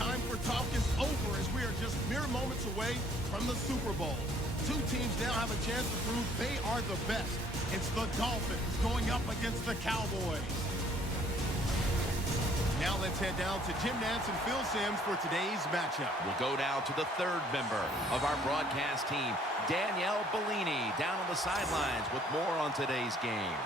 time for talk is over as we are just mere moments away from the Super Bowl. Two teams now have a chance to prove they are the best. It's the Dolphins going up against the Cowboys. Now let's head down to Jim Nantz and Phil Simms for today's matchup. We'll go now to the third member of our broadcast team, Danielle Bellini, down on the sidelines with more on today's game.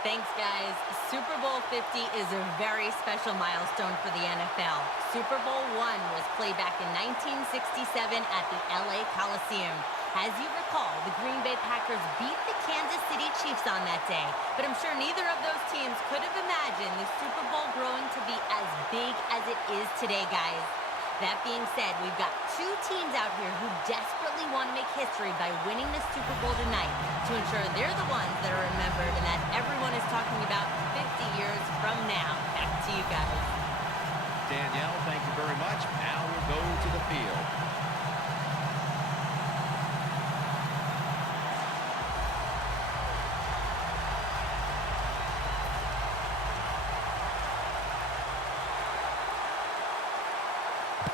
Thanks, guys. Super Bowl 50 is a very special milestone for the NFL. Super Bowl I was played back in 1967 at the LA Coliseum. As you recall, the Green Bay Packers beat the Kansas City Chiefs on that day. But I'm sure neither of those teams could have imagined the Super Bowl growing to be as big as it is today, guys. That being said, we've got two teams out here who desperately want to make history by winning the Super Bowl tonight to ensure they're the ones that are remembered and that everyone is talking about 50 years from now. Back to you guys. Danielle, thank you very much. Now we'll go to the field.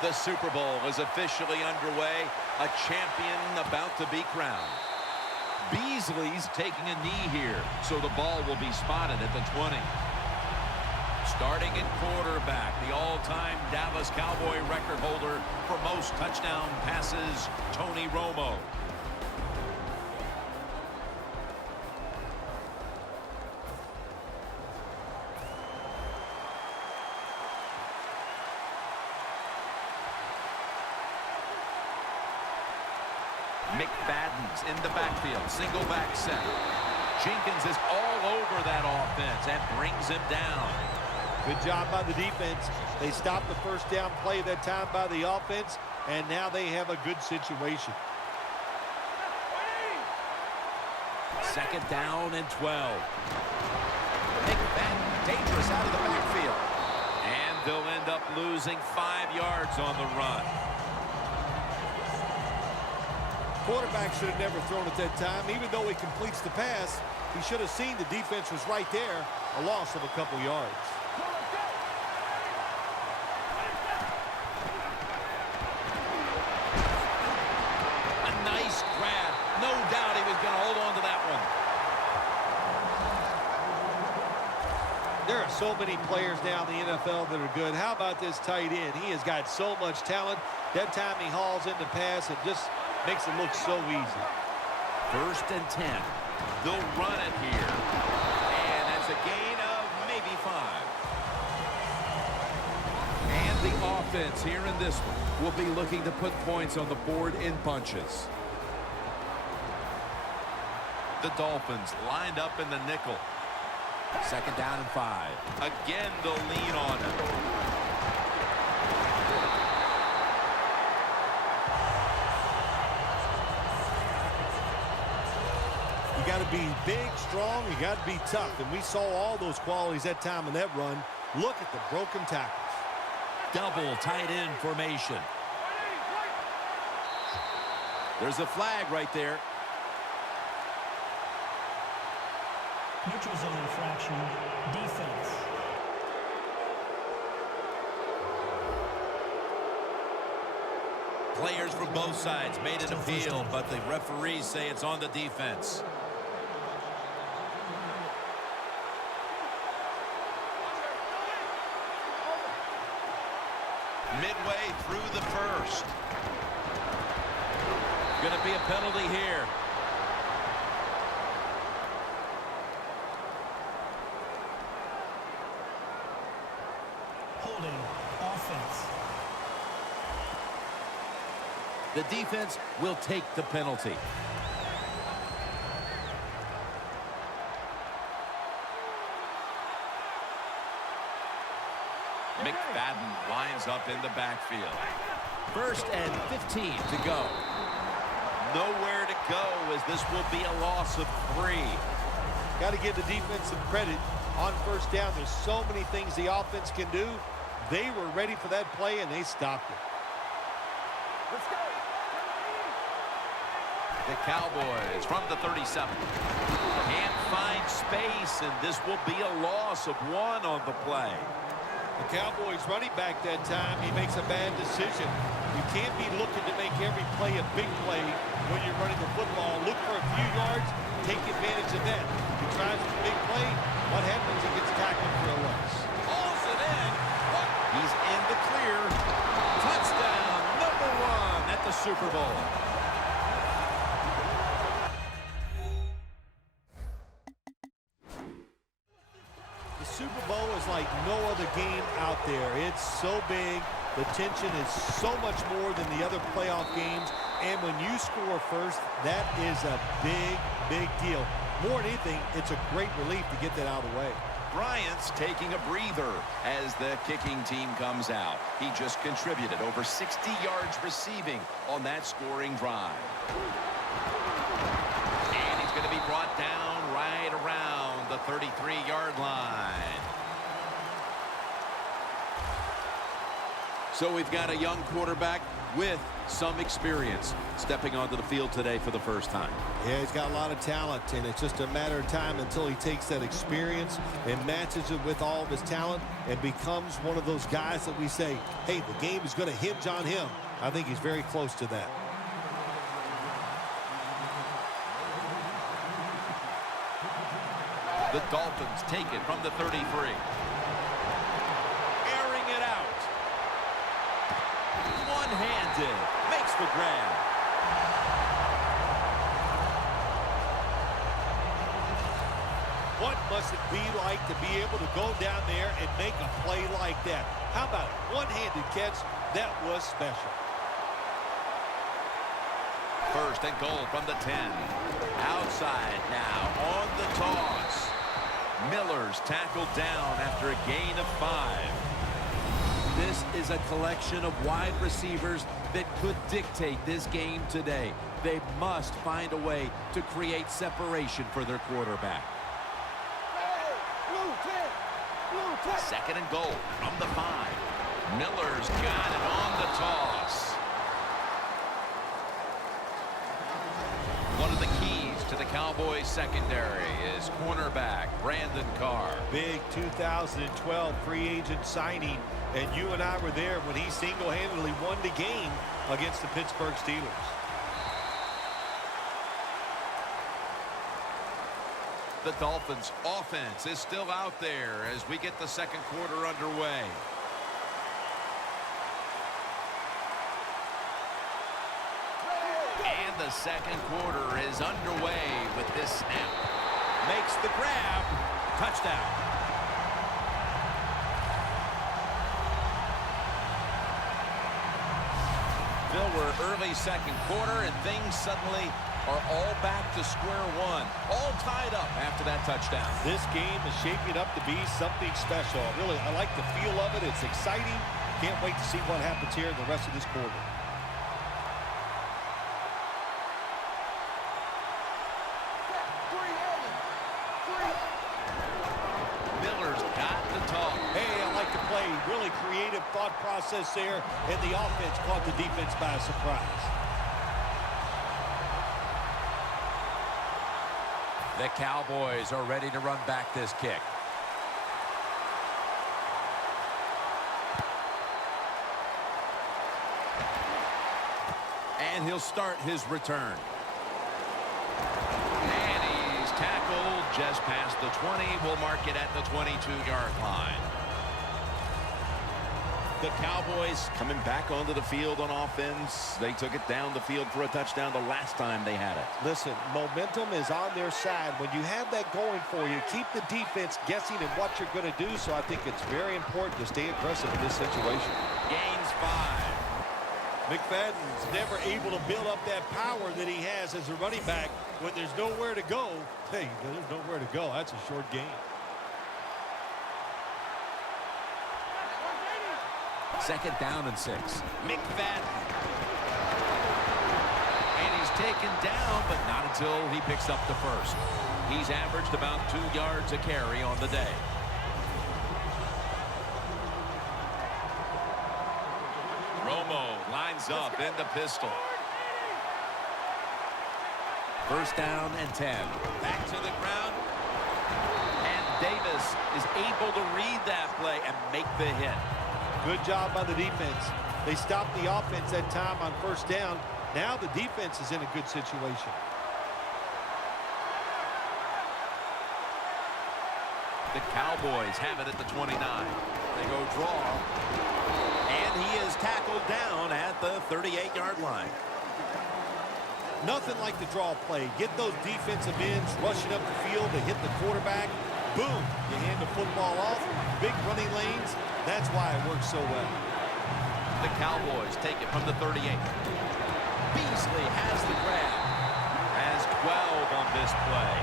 The Super Bowl is officially underway. A champion about to be crowned. Beasley's taking a knee here, so the ball will be spotted at the 20. Starting at quarterback, the all-time Dallas Cowboy record holder for most touchdown passes, Tony Romo. McFadden's in the backfield, single back set. Jenkins is all over that offense and brings him down. Good job by the defense. They stopped the first down play that time by the offense, and now they have a good situation. Second down and 12. McFadden dangerous out of the backfield. And they'll end up losing 5 yards on the run. Quarterback should have never thrown at that time. Even though he completes the pass, he should have seen the defense was right there. A loss of a couple yards. A nice grab. No doubt he was going to hold on to that one. There are so many players now in the NFL that are good. How about this tight end? He has got so much talent. That time he hauls in the pass and just makes it look so easy. First and 10. They'll run it here. And that's a gain of maybe 5. And the offense here in this one will be looking to put points on the board in bunches. The Dolphins lined up in the nickel. Second down and 5. Again, they'll lean on it. You got to be big, strong, you got to be tough. And we saw all those qualities that time in that run. Look at the broken tackles. Double tight end formation. There's a flag right there. Neutral zone infraction, defense. Players from both sides made an appeal, but the referees say it's on the defense. Midway through the first. Going to be a penalty here. Holding, offense. The defense will take the penalty. McFadden lines up in the backfield. First and 15 to go. Nowhere to go as this will be a loss of 3. Got to give the defense some credit. On first down, there's so many things the offense can do. They were ready for that play, and they stopped it. Let's go. The Cowboys from the 37. Can't find space, and this will be a loss of 1 on the play. The Cowboys running back that time, he makes a bad decision. You can't be looking to make every play a big play when you're running the football. Look for a few yards, take advantage of that. He tries a big play. What happens? He gets tackled for a loss. Hauls it in. What? He's in the clear. Touchdown, #1 at the Super Bowl. The Super Bowl is like no other game out there. It's so big. The tension is so much more than the other playoff games. And when you score first, that is a big, big deal. More than anything, it's a great relief to get that out of the way. Bryant's taking a breather as the kicking team comes out. He just contributed over 60 yards receiving on that scoring drive. And he's going to be brought down right around the 33-yard line. So we've got a young quarterback with some experience stepping onto the field today for the first time. Yeah, he's got a lot of talent, and it's just a matter of time until he takes that experience and matches it with all of his talent and becomes one of those guys that we say, hey, the game is going to hinge on him. I think he's very close to that. The Dolphins take it from the 33. Airing it out. One-handed. Makes the grab. What must it be like to be able to go down there and make a play like that? How about it? One-handed catch? That was special. First and goal from the 10. Outside now on the toss. Miller's tackled down after a gain of 5. This is a collection of wide receivers that could dictate this game today. They must find a way to create separation for their quarterback. Second and goal from the 5. Miller's got it on the toss. One of the keys to the Cowboys secondary is cornerback Brandon Carr. Big 2012 free agent signing, and you and I were there when he single-handedly won the game against the Pittsburgh Steelers. The Dolphins' offense is still out there as we get the second quarter underway. And the second quarter is underway with this snap. Makes the grab. Touchdown. Bill, we're early second quarter, and things suddenly are all back to square one. All tied up after that touchdown. This game is shaping up to be something special. Really, I like the feel of it. It's exciting. Can't wait to see what happens here in the rest of this quarter. Miller's got the talk. Hey, I like the play. Really creative thought process there, and the offense caught the defense by surprise. The Cowboys are ready to run back this kick. And he'll start his return. And he's tackled just past the 20. We'll mark it at the 22-yard line. The Cowboys coming back onto the field on offense. They took it down the field for a touchdown the last time they had it. Listen, momentum is on their side. When you have that going for you, keep the defense guessing at what you're going to do. So I think it's very important to stay aggressive in this situation. Gains 5. McFadden's never able to build up that power that he has as a running back when there's nowhere to go. Hey, there's nowhere to go. That's a short game. Second down and 6. McFadden. And he's taken down, but not until he picks up the first. He's averaged about 2 yards a carry on the day. Romo lines up in the pistol. First down and 10. Back to the ground. And Davis is able to read that play and make the hit. Good job by the defense. They stopped the offense that time on first down. Now the defense is in a good situation. The Cowboys have it at the 29. They go draw. And he is tackled down at the 38-yard line. Nothing like the draw play. Get those defensive ends rushing up the field to hit the quarterback. Boom, you hand the football off. Big running lanes. That's why it works so well. The Cowboys take it from the 38. Beasley has the grab. Has 12 on this play.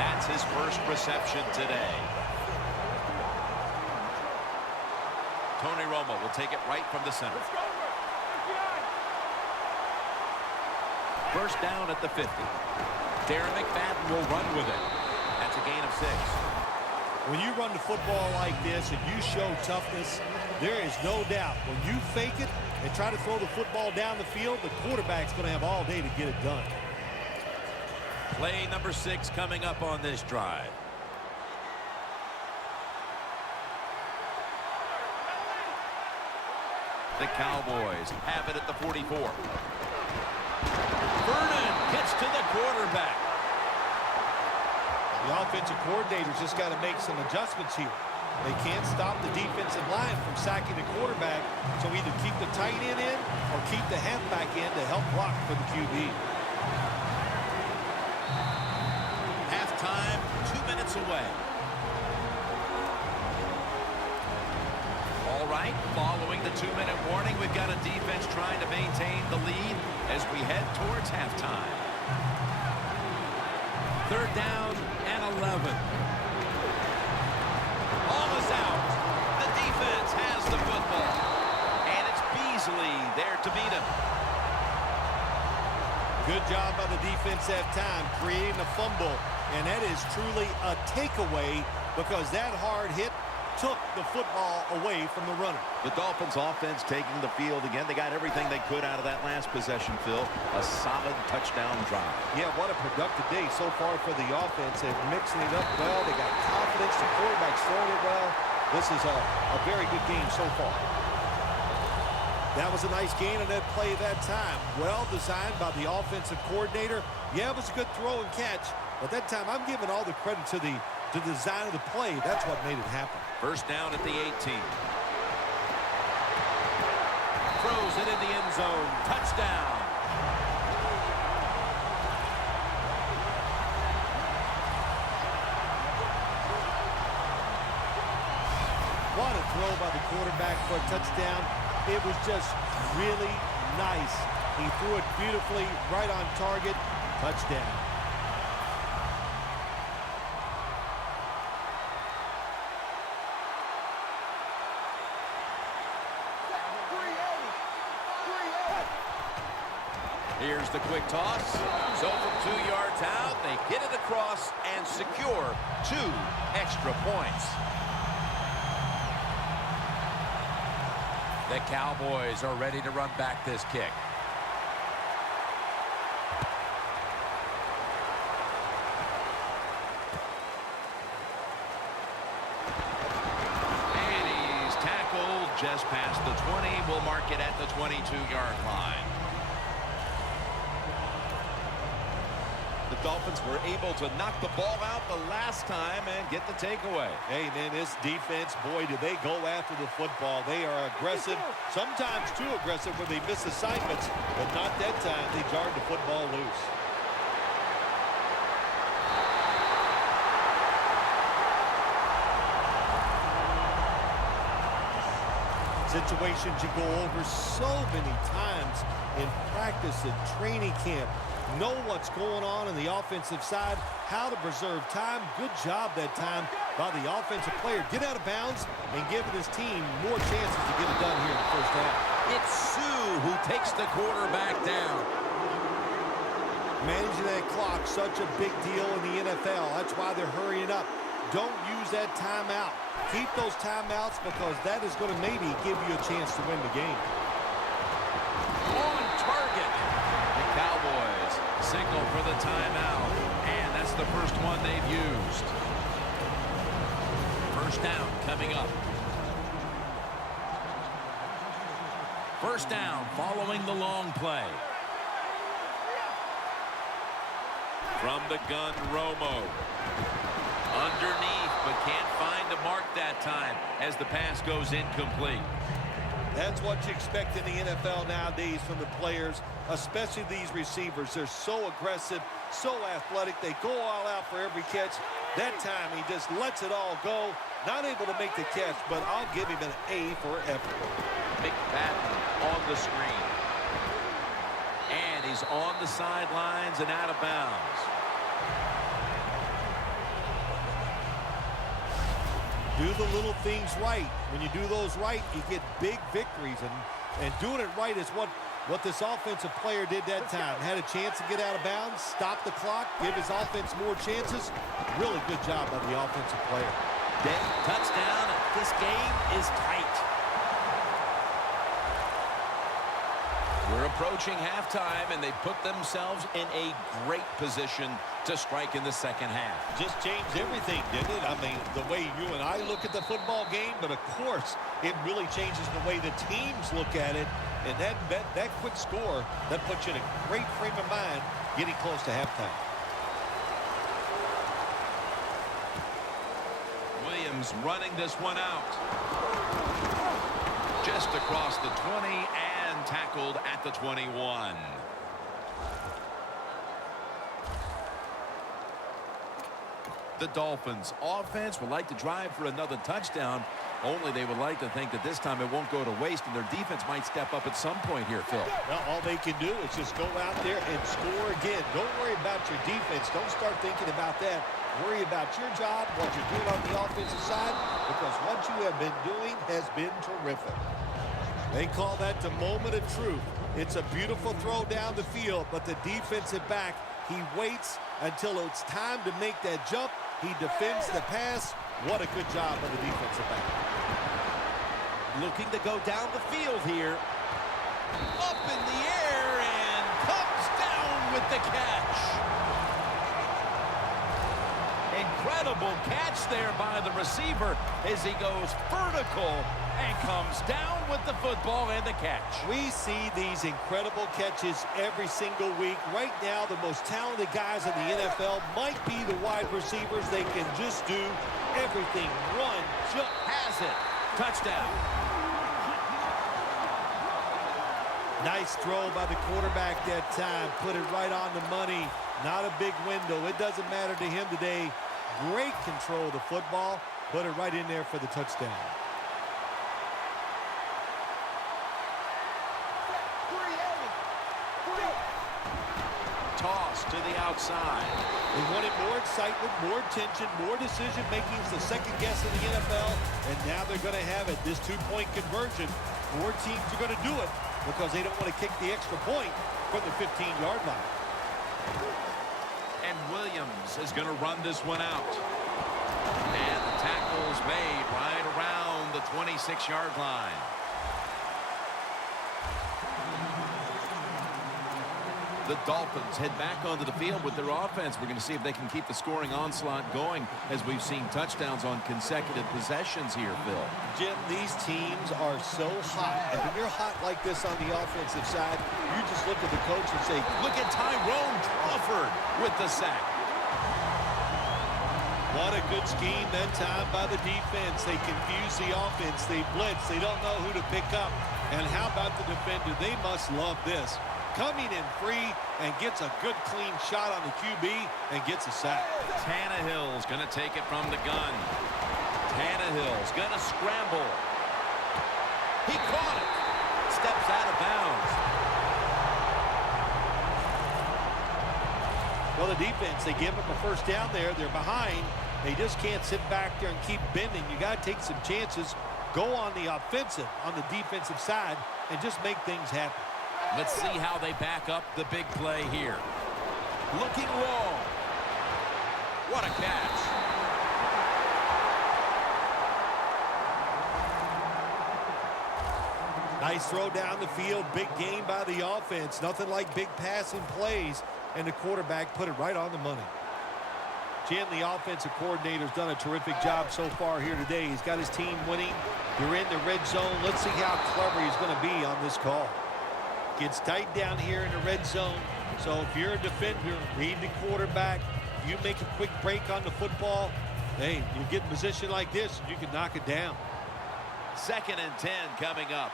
That's his first reception today. Tony Romo will take it right from the center. First down at the 50. Darren McFadden will run with it. That's a gain of 6. When you run the football like this and you show toughness, there is no doubt when you fake it and try to throw the football down the field, the quarterback's going to have all day to get it done. Play number 6 coming up on this drive. The Cowboys have it at the 44. Vernon gets to the quarterback. The offensive coordinator's just got to make some adjustments here. They can't stop the defensive line from sacking the quarterback, so either keep the tight end in or keep the halfback in to help block for the QB. Halftime, 2 minutes away. All right, following the 2-minute warning, we've got a defense trying to maintain the lead as we head towards halftime. Third down and 11. Ball is out. The defense has the football. And it's Beasley there to beat him. Good job by the defense that time, creating a fumble. And that is truly a takeaway because that hard hit took the football away from the runner. The Dolphins offense taking the field again. They got everything they could out of that last possession, Phil. A solid touchdown drive. Yeah, what a productive day so far for the offense. They're mixing it up well. They got confidence. The quarterback's throwing it well. This is a very good game so far. That was a nice gain on that play that time. Well designed by the offensive coordinator. Yeah, it was a good throw and catch. But that time, I'm giving all the credit to the design of the play. That's what made it happen. First down at the 18. Throws it in the end zone. Touchdown. What a throw by the quarterback for a touchdown. It was just really nice. He threw it beautifully, right on target. Touchdown. Here's the quick toss. So from 2 yards out, they get it across and secure 2 extra points. The Cowboys are ready to run back this kick. And he's tackled just past the 20. We'll mark it at the 22-yard line. The Dolphins were able to knock the ball out the last time and get the takeaway. Hey, man, this defense, boy, do they go after the football. They are aggressive, sometimes too aggressive when they miss assignments, but not that time. They jarred the football loose. Situations you go over so many times in practice and training camp. Know what's going on the offensive side, how to preserve time. Good job that time by the offensive player. Get out of bounds and give his team more chances to get it done here in the first half. It's Sue who takes the quarterback down. Managing that clock, such a big deal in the NFL. That's why they're hurrying up. Don't use that timeout. Keep those timeouts because that is going to maybe give you a chance to win the game. On target. The Cowboys signal for the timeout, and that's the first one they've used. First down coming up. First down following the long play. From the gun, Romo. Underneath, but can't find a mark that time as the pass goes incomplete. That's what you expect in the NFL nowadays from the players, especially these receivers. They're so aggressive, so athletic. They go all out for every catch. That time, he just lets it all go. Not able to make the catch, but I'll give him an A for effort. Madden on the screen. And he's on the sidelines and out of bounds. Do the little things right. When you do those right, you get big victories. And doing it right is what this offensive player did that time. Had a chance to get out of bounds, stop the clock, give his offense more chances. Really good job by the offensive player. Touchdown. This game is tight. We're approaching halftime, and they put themselves in a great position to strike in the second half. Just changed everything, didn't it? I mean, the way you and I look at the football game, but of course, it really changes the way the teams look at it. And that quick score, that puts you in a great frame of mind getting close to halftime. Williams running this one out. Just across the 20 and tackled at the 21. The Dolphins offense would like to drive for another touchdown, only they would like to think that this time it won't go to waste and their defense might step up at some point here, Phil. Well, all they can do is just go out there and score again. Don't worry about your defense. Don't start thinking about that. Worry about your job, what you're doing on the offensive side, because what you have been doing has been terrific. They call that the moment of truth. It's a beautiful throw down the field, but the defensive back, he waits until it's time to make that jump. He defends the pass. What a good job by the defensive back. Looking to go down the field here. Up in the air and comes down with the catch. Incredible catch there by the receiver as he goes vertical and comes down with the football and the catch. We see these incredible catches every single week. Right now, the most talented guys in the NFL might be the wide receivers. They can just do everything. Run, jump. Has it. Touchdown. Nice throw by the quarterback that time. Put it right on the money. Not a big window. It doesn't matter to him today. Great control of the football. Put it right in there for the touchdown. Toss to the outside. They wanted more excitement, more tension, more decision-making. It's the second guess in the NFL, and now they're going to have it. This two-point conversion, 4 teams are going to do it because they don't want to kick the extra point from the 15-yard line. And Williams is going to run this one out. And the tackle's made right around the 26-yard line. The Dolphins head back onto the field with their offense. We're going to see if they can keep the scoring onslaught going as we've seen touchdowns on consecutive possessions here, Phil. Jim, these teams are so hot. And when you're hot like this on the offensive side, you just look at the coach and say, look at Tyrone Crawford with the sack. What a good scheme that time by the defense. They confuse the offense. They blitz. They don't know who to pick up. And how about the defender? They must love this. Coming in free and gets a good clean shot on the QB and gets a sack. Tannehill's going to take it from the gun. Tannehill's going to scramble. He caught it. Steps out of bounds. Well, the defense, they give them a first down there. They're behind. They just can't sit back there and keep bending. You got to take some chances. Go on the offensive, on the defensive side, and just make things happen. Let's see how they back up the big play here. Looking long. What a catch. Nice throw down the field. Big game by the offense. Nothing like big passing plays. And the quarterback put it right on the money. Jim, the offensive coordinator, has done a terrific job so far here today. He's got his team winning. You're in the red zone. Let's see how clever he's going to be on this call. Gets tight down here in the red zone. So if you're a defender, read the quarterback. You make a quick break on the football. Hey, you get in position like this, and you can knock it down. 2nd and 10 coming up.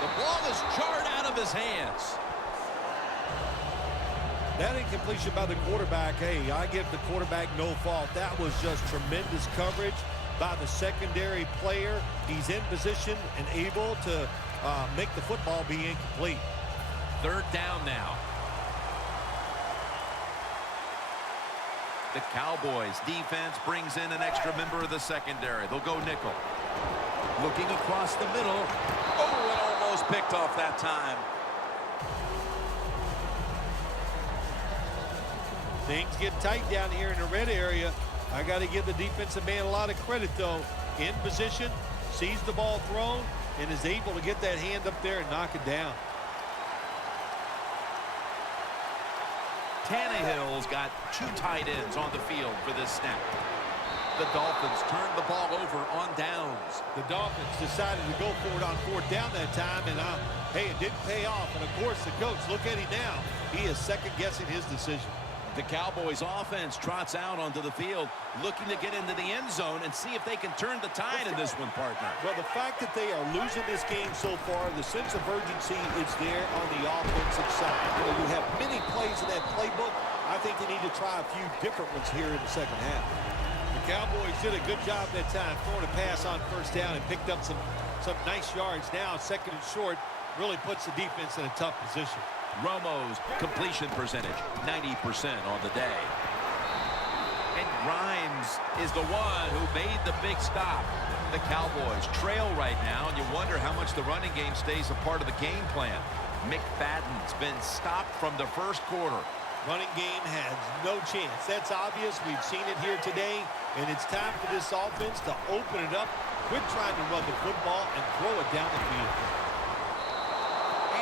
The ball is jarred out of his hands. That incompletion by the quarterback, hey, I give the quarterback no fault. That was just tremendous coverage by the secondary player. He's in position and able to make the football be incomplete. 3rd down now. The Cowboys defense brings in an extra member of the secondary. They'll go nickel. Looking across the middle. Oh, it almost picked off that time. Things get tight down here in the red area. I got to give the defensive man a lot of credit, though. In position, sees the ball thrown, and is able to get that hand up there and knock it down. Tannehill's got 2 tight ends on the field for this snap. The Dolphins turned the ball over on downs. The Dolphins decided to go for it on 4th down that time, and hey, it didn't pay off. And, of course, the coach, look at him now. He is second-guessing his decision. The Cowboys offense trots out onto the field, looking to get into the end zone and see if they can turn the tide in this one, partner. Well, the fact that they are losing this game so far, the sense of urgency is there on the offensive side. You have many plays in that playbook. I think they need to try a few different ones here in the second half. The Cowboys did a good job that time throwing a pass on 1st down and picked up some nice yards. Now 2nd and short really puts the defense in a tough position. Romo's completion percentage, 90% on the day. And Grimes is the one who made the big stop. The Cowboys trail right now, and you wonder how much the running game stays a part of the game plan. McFadden's been stopped from the 1st quarter. Running game has no chance. That's obvious. We've seen it here today, and it's time for this offense to open it up, quit trying to run the football, and throw it down the field.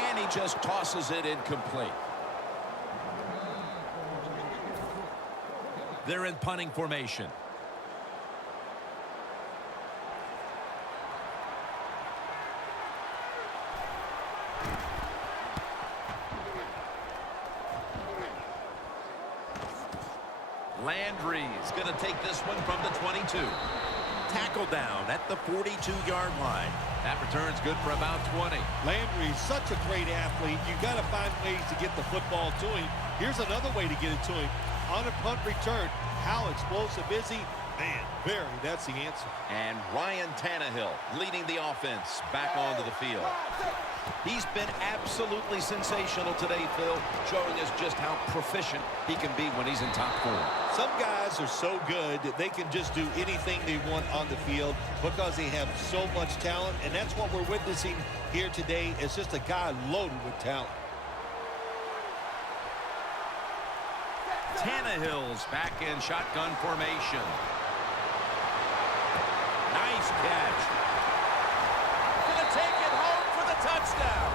And he just tosses it incomplete. They're in punting formation. Landry's going to take this one from the 22. Tackle down at the 42-yard line. That return's good for about 20. Landry's such a great athlete. You got to find ways to get the football to him. Here's another way to get it to him. On a punt return, how explosive is he? Man, very, that's the answer. And Ryan Tannehill leading the offense back onto the field. He's been absolutely sensational today, Phil, showing us just how proficient he can be when he's in top form. Some guys are so good that they can just do anything they want on the field because they have so much talent, and that's what we're witnessing here today. It's just a guy loaded with talent. Tannehill's back in shotgun formation. Nice catch. Gonna take it home for the touchdown.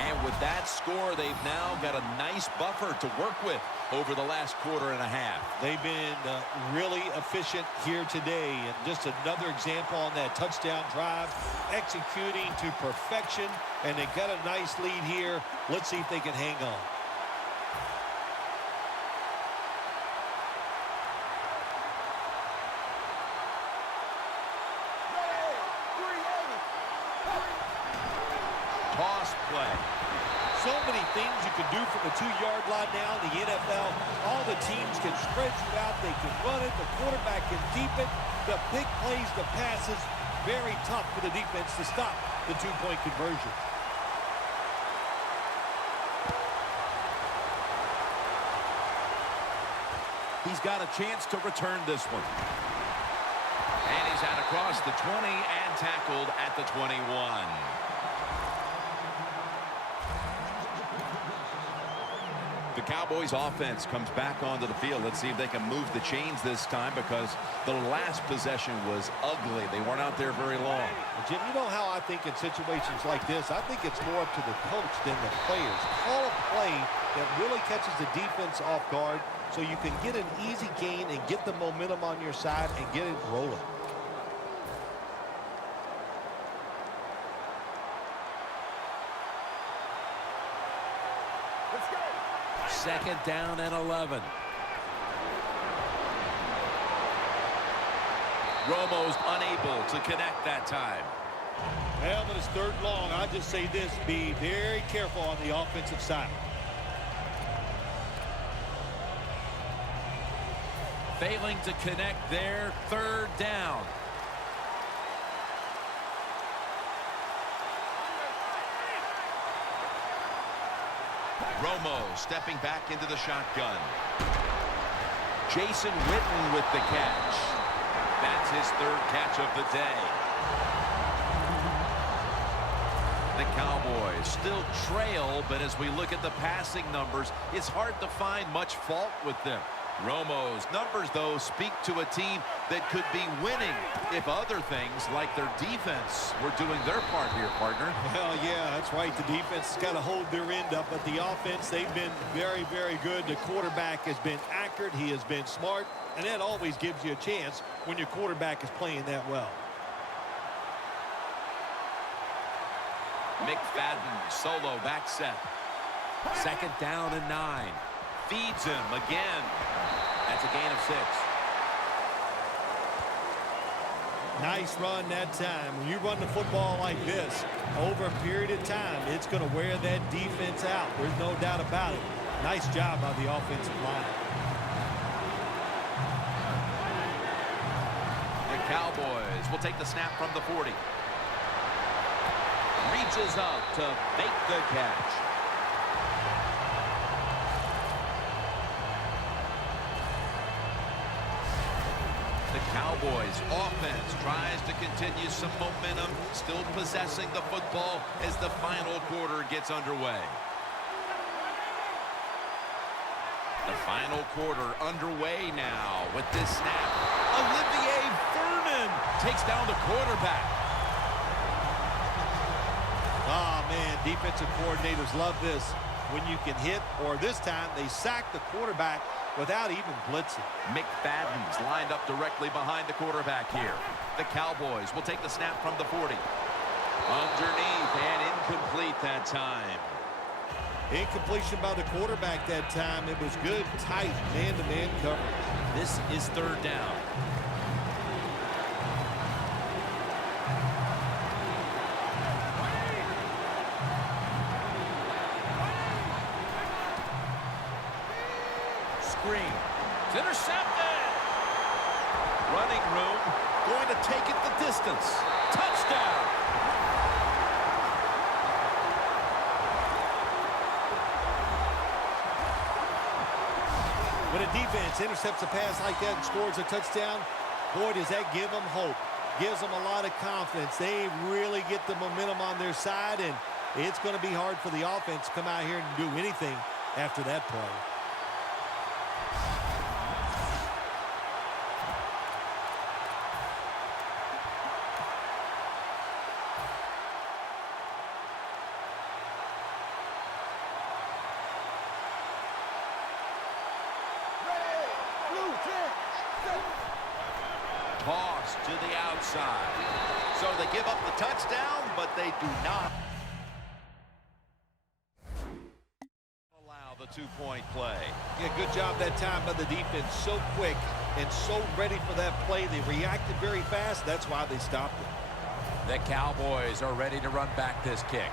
And with that score, they've now got a nice buffer to work with over the last quarter and a half. They've been really efficient here today, and just another example on that touchdown drive, executing to perfection, and they got a nice lead here. Let's see if they can hang on. Toss play. So many things you can do from the 2-yard line now in the NFL. All the teams can spread you out. They can run it. The quarterback can keep it. The big plays, the passes, very tough for the defense to stop the 2-point conversion. He's got a chance to return this one. And he's out across the 20 and tackled at the 21. The Cowboys offense comes back onto the field. Let's see if they can move the chains this time, because the last possession was ugly. They weren't out there very long. Jim, you know how I think in situations like this, I think it's more up to the coach than the players. Call a play that really catches the defense off guard so you can get an easy gain and get the momentum on your side and get it rolling. Second down and 11. Romo's unable to connect that time. Well, but it's third long. I just say this, be very careful on the offensive side. Failing to connect there, third down. Romo stepping back into the shotgun. Jason Witten with the catch. That's his third catch of the day. The Cowboys still trail, but as we look at the passing numbers, it's hard to find much fault with them. Romo's numbers, though, speak to a team that could be winning if other things like their defense were doing their part here, partner. Well, yeah, that's right. The defense has got to hold their end up, but the offense, they've been very, very good. The quarterback has been accurate. He has been smart, and that always gives you a chance when your quarterback is playing that well. McFadden, solo back set. Second down and 9. Feeds him again. That's a gain of 6. Nice run that time. When you run the football like this, over a period of time, it's going to wear that defense out. There's no doubt about it. Nice job by the offensive line. The Cowboys will take the snap from the 40. Reaches up to make the catch. The Cowboys offense tries to continue some momentum, still possessing the football as the final quarter gets underway. The final quarter underway now with this snap. Olivier Vernon takes down the quarterback. Ah, man, defensive coordinators love this. When you can hit, or this time they sack the quarterback without even blitzing. McFadden's lined up directly behind the quarterback here. The Cowboys will take the snap from the 40. Underneath and incomplete that time. Incompletion by the quarterback that time. It was good, tight, man-to-man coverage. This is third down. Screen. It's intercepted. Running room. Going to take it the distance. Touchdown. When a defense intercepts a pass like that and scores a touchdown, boy, does that give them hope. Gives them a lot of confidence. They really get the momentum on their side, and it's going to be hard for the offense to come out here and do anything after that play. Toss to the outside. So they give up the touchdown, but they do not allow the two-point play. Yeah, good job that time by the defense. So quick and so ready for that play. They reacted very fast. That's why they stopped it. The Cowboys are ready to run back this kick.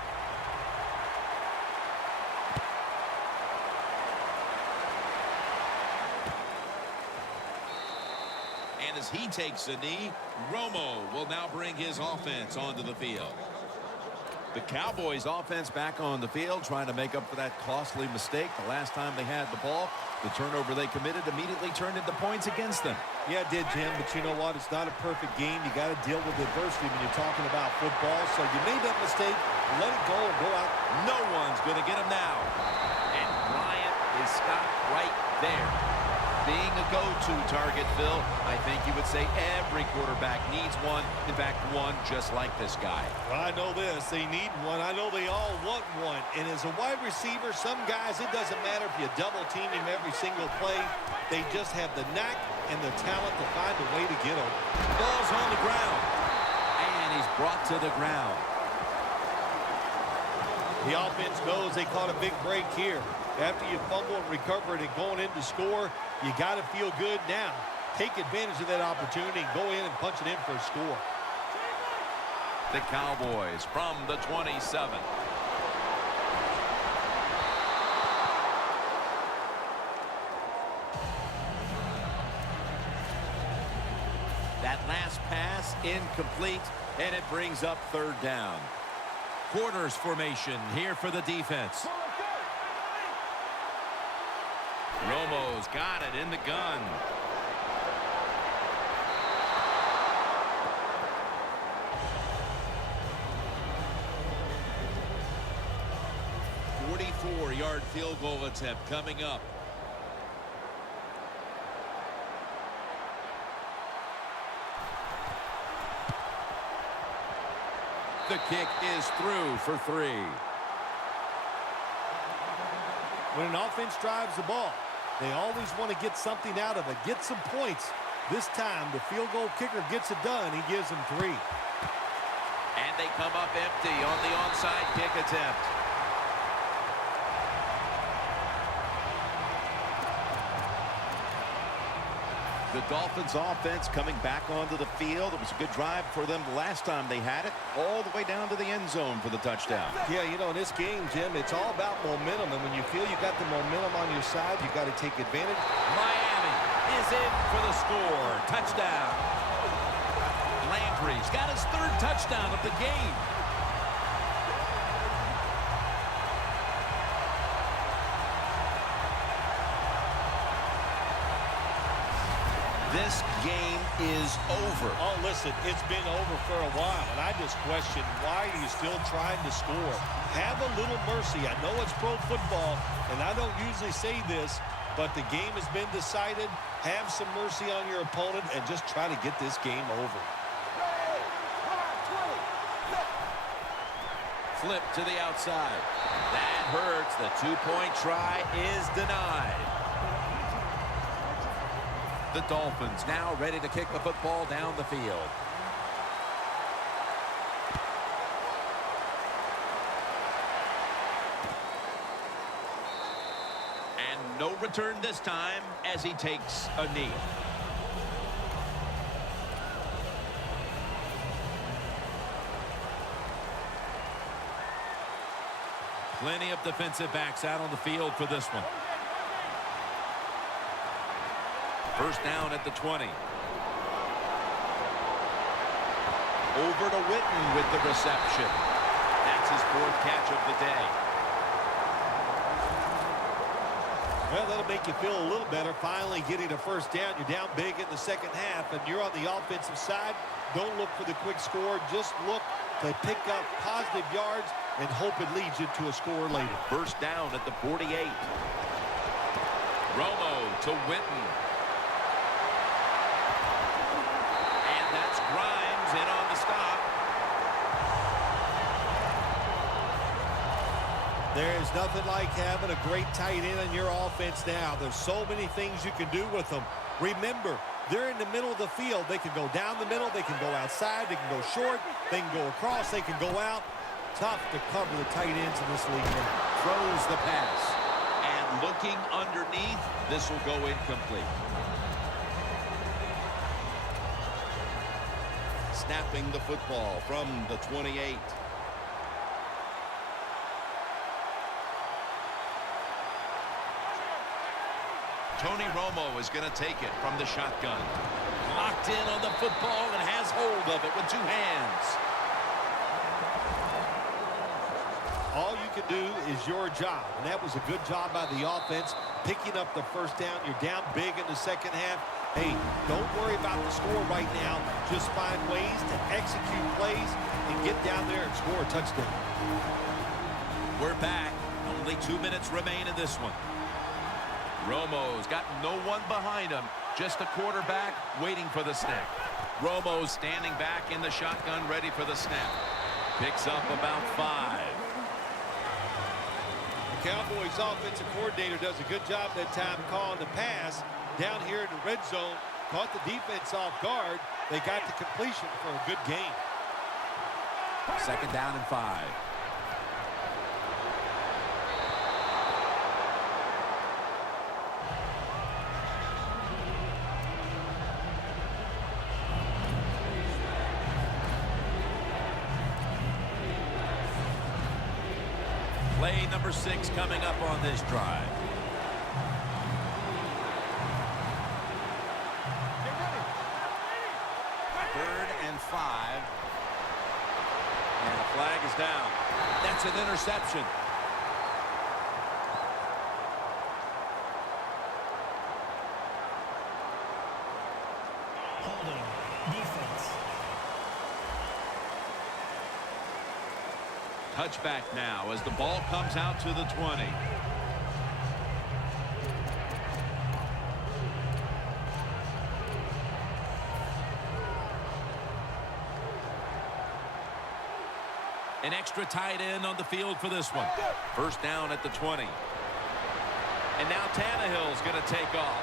And as he takes a knee, Romo will now bring his offense onto the field. The Cowboys offense back on the field, trying to make up for that costly mistake the last time they had the ball. The turnover they committed immediately turned into points against them. Yeah, it did, Jim, but you know what? It's not a perfect game. You got to deal with adversity when you're talking about football. So you made that mistake, let it go and go out. No one's going to get him now. And Bryant is stop right there. Being a go-to target, Phil, I think you would say every quarterback needs one. In fact, one just like this guy. Well, I know this. They need one. I know they all want one. And as a wide receiver, some guys, it doesn't matter if you double team him every single play. They just have the knack and the talent to find a way to get him. Ball's on the ground. And he's brought to the ground. The offense knows they caught a big break here. After you fumble and recover it and going in to score, you got to feel good now. Take advantage of that opportunity and go in and punch it in for a score. The Cowboys from the 27. That last pass incomplete, and it brings up third down. Quarters formation here for the defense. Romo's got it in the gun. Yard field goal attempt coming up. The kick is through for 3. When an offense drives the ball, they always want to get something out of it, get some points. This time, the field goal kicker gets it done. He gives them 3. And they come up empty on the onside kick attempt. The Dolphins offense coming back onto the field. It was a good drive for them the last time they had it, all the way down to the end zone for the touchdown. Yeah, you know, in this game, Jim, it's all about momentum. And when you feel you got the momentum on your side, you got to take advantage. Miami is in for the score. Touchdown. Landry's got his 3rd touchdown of the game. This game is over. Oh, listen, it's been over for a while, and I just question, why are you still trying to score? Have a little mercy. I know it's pro football, and I don't usually say this, but the game has been decided. Have some mercy on your opponent and just try to get this game over. Flip to the outside. That hurts. The 2-point try is denied. The Dolphins now ready to kick the football down the field. And no return this time as he takes a knee. Plenty of defensive backs out on the field for this one. First down at the 20. Over to Witten with the reception. That's his 4th catch of the day. Well, that'll make you feel a little better. Finally getting a first down. You're down big in the second half, and you're on the offensive side. Don't look for the quick score. Just look to pick up positive yards and hope it leads you to a score later. First down at the 48. Romo to Witten. Grimes in on the stop. There's nothing like having a great tight end on your offense now. There's so many things you can do with them. Remember, they're in the middle of the field. They can go down the middle. They can go outside. They can go short. They can go across. They can go out. Tough to cover the tight ends in this league now. Throws the pass. And looking underneath, this will go incomplete. Snapping the football from the 28. Tony Romo is going to take it from the shotgun. Locked in on the football and has hold of it with 2 hands. All you can do is your job, and that was a good job by the offense, picking up the first down. You're down big in the second half. Hey, don't worry about the score right now. Just find ways to execute plays and get down there and score a touchdown. We're back. Only 2 minutes remain in this one. Romo's got no one behind him, just a quarterback waiting for the snap. Romo's standing back in the shotgun, ready for the snap. Picks up about 5. The Cowboys offensive coordinator does a good job that time calling the pass down here in the red zone. Caught the defense off guard. They got the completion for a good gain. 2nd down and 5. Play number 6 coming up on this drive. Third and 5. And the flag is down. That's an interception. Holding. Defense. Touchback now as the ball comes out to the 20. An extra tight end on the field for this one. 1st down at the 20. And now Tannehill's going to take off.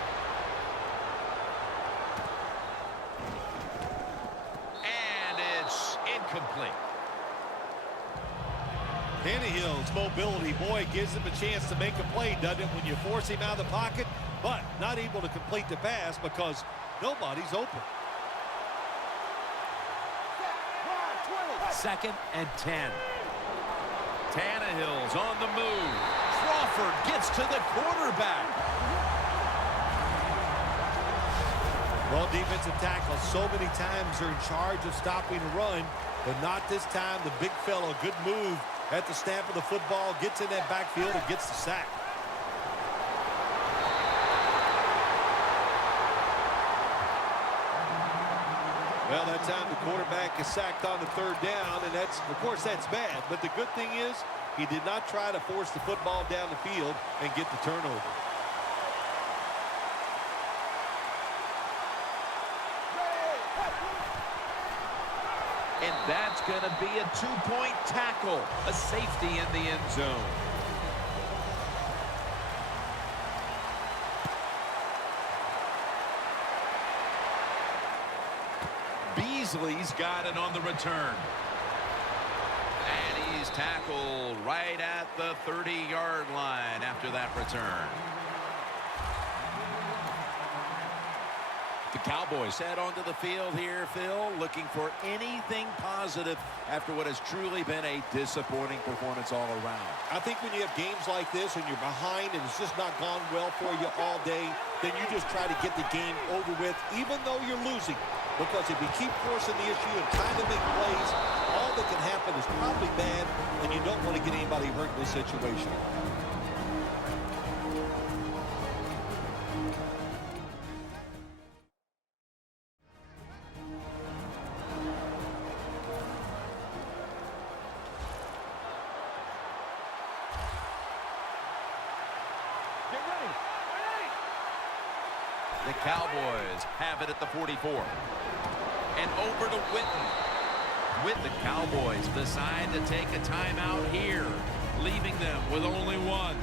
And it's incomplete. Tannehill's mobility, boy, gives him a chance to make a play, doesn't it, when you force him out of the pocket, but not able to complete the pass because nobody's open. 2nd and 10. Tannehill's on the move. Crawford gets to the quarterback. Well, defensive tackles so many times are in charge of stopping a run, but not this time. The big fellow, good move at the snap of the football, gets in that backfield and gets the sack. Well, that time the quarterback is sacked on the 3rd down, and that's, of course, that's bad. But the good thing is he did not try to force the football down the field and get the turnover. And that's going to be a 2-point tackle, a safety in the end zone. Beasley's got it on the return. And he's tackled right at the 30-yard line after that return. The Cowboys head onto the field here, Phil, looking for anything positive after what has truly been a disappointing performance all around. I think when you have games like this and you're behind and it's just not gone well for you all day, then you just try to get the game over with, even though you're losing. Because if you keep forcing the issue and trying to make plays, all that can happen is probably bad, and you don't want to get anybody hurt in this situation. The Cowboys have it at the 44. And over to Witten. With the Cowboys decide to take a timeout here, leaving them with only one.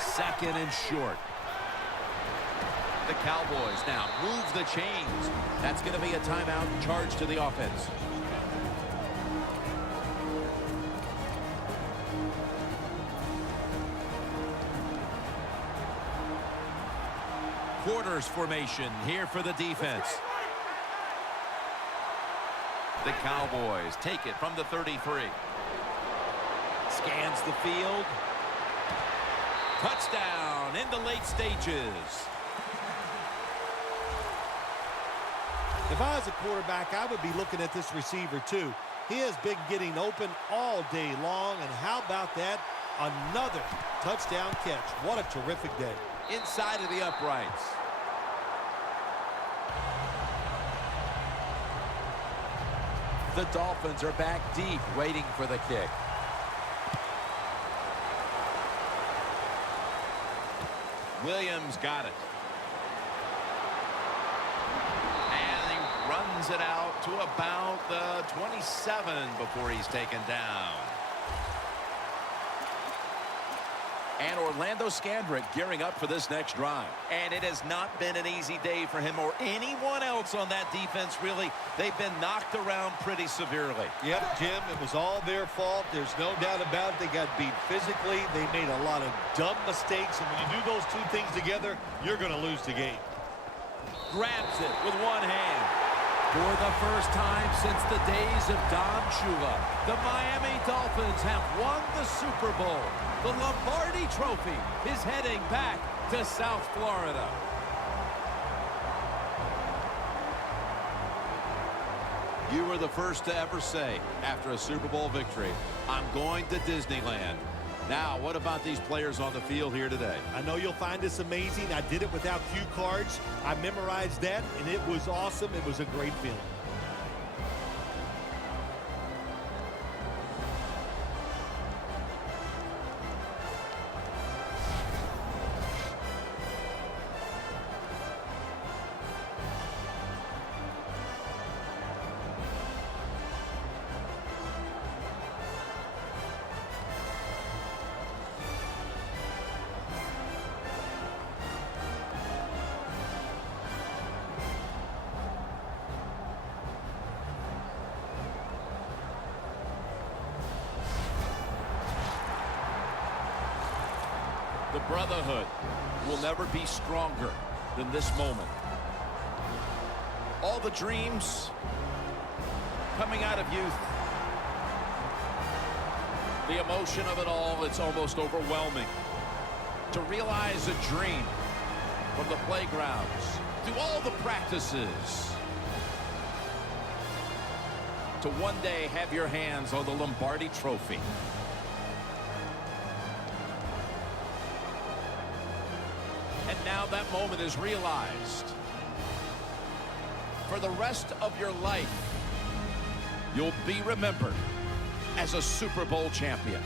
Second and short. The Cowboys now move the chains. That's going to be a timeout charge to the offense. Quarters formation here for the defense. The Cowboys take it from the 33. Scans the field. Touchdown in the late stages. If I was a quarterback, I would be looking at this receiver too. He has been getting open all day long, and how about that? Another touchdown catch. What a terrific day. Inside of the uprights. The Dolphins are back deep, waiting for the kick. Williams got it. And he runs it out to about the 27 before he's taken down. And Orlando Scandrick gearing up for this next drive. And it has not been an easy day for him or anyone else on that defense, really. They've been knocked around pretty severely. Yep, Jim, it was all their fault. There's no doubt about it. They got beat physically. They made a lot of dumb mistakes. And when you do those two things together, you're going to lose the game. Grabs it with one hand. For the first time since the days of Don Shula, the Miami Dolphins have won the Super Bowl. The Lombardi Trophy is heading back to South Florida. You were the first to ever say, after a Super Bowl victory, I'm going to Disneyland. Now, what about these players on the field here today? I know you'll find this amazing. I did it without cue cards. I memorized that, and it was awesome. It was a great feeling. The brotherhood will never be stronger than this moment. All the dreams coming out of youth. The emotion of it all, it's almost overwhelming. To realize a dream from the playgrounds to all the practices. To one day have your hands on the Lombardi Trophy. And now that moment is realized. For the rest of your life, you'll be remembered as a Super Bowl champion.